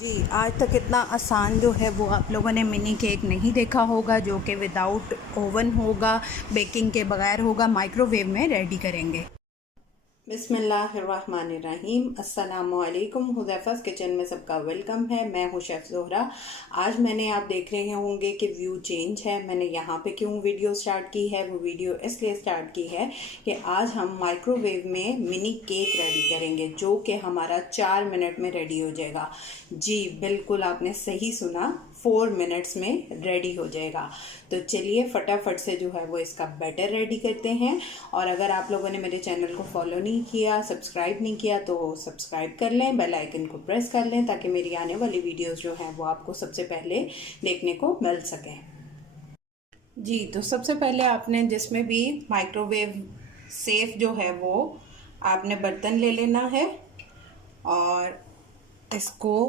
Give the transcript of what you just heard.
जी, आज तक इतना आसान जो है वो आप लोगों ने मिनी केक नहीं देखा होगा, जो कि विदाउट ओवन होगा, बेकिंग के बगैर होगा, माइक्रोवेव में रेडी करेंगे। बिस्मिल्लाहिर्रहमानिर्रहीम, अस्सलामुअलैकुम। हुज़ैफ़ा's किचन में सबका वेलकम है। मैं हूँ शेफ़ ज़ोहरा। आज मैंने आप देख रहे होंगे कि व्यू चेंज है। मैंने यहाँ पे क्यों वीडियो स्टार्ट की है, वो वीडियो इसलिए स्टार्ट की है कि आज हम माइक्रोवेव में मिनी केक रेडी करेंगे, जो कि हमारा 4 मिनट में रेडी हो जाएगा। जी बिल्कुल, आपने सही सुना, 4 मिनट्स में रेडी हो जाएगा। तो चलिए फटाफट से जो है वो इसका बैटर रेडी करते हैं। और अगर आप लोगों ने मेरे चैनल को फॉलो नहीं किया, सब्सक्राइब नहीं किया, तो सब्सक्राइब कर लें, बेल आइकन को प्रेस कर लें, ताकि मेरी आने वाली वीडियोस जो हैं वो आपको सबसे पहले देखने को मिल सकें। जी, तो सबसे पहले आपने जिसमें भी माइक्रोवेव सेफ जो है वो आपने बर्तन ले लेना है और इसको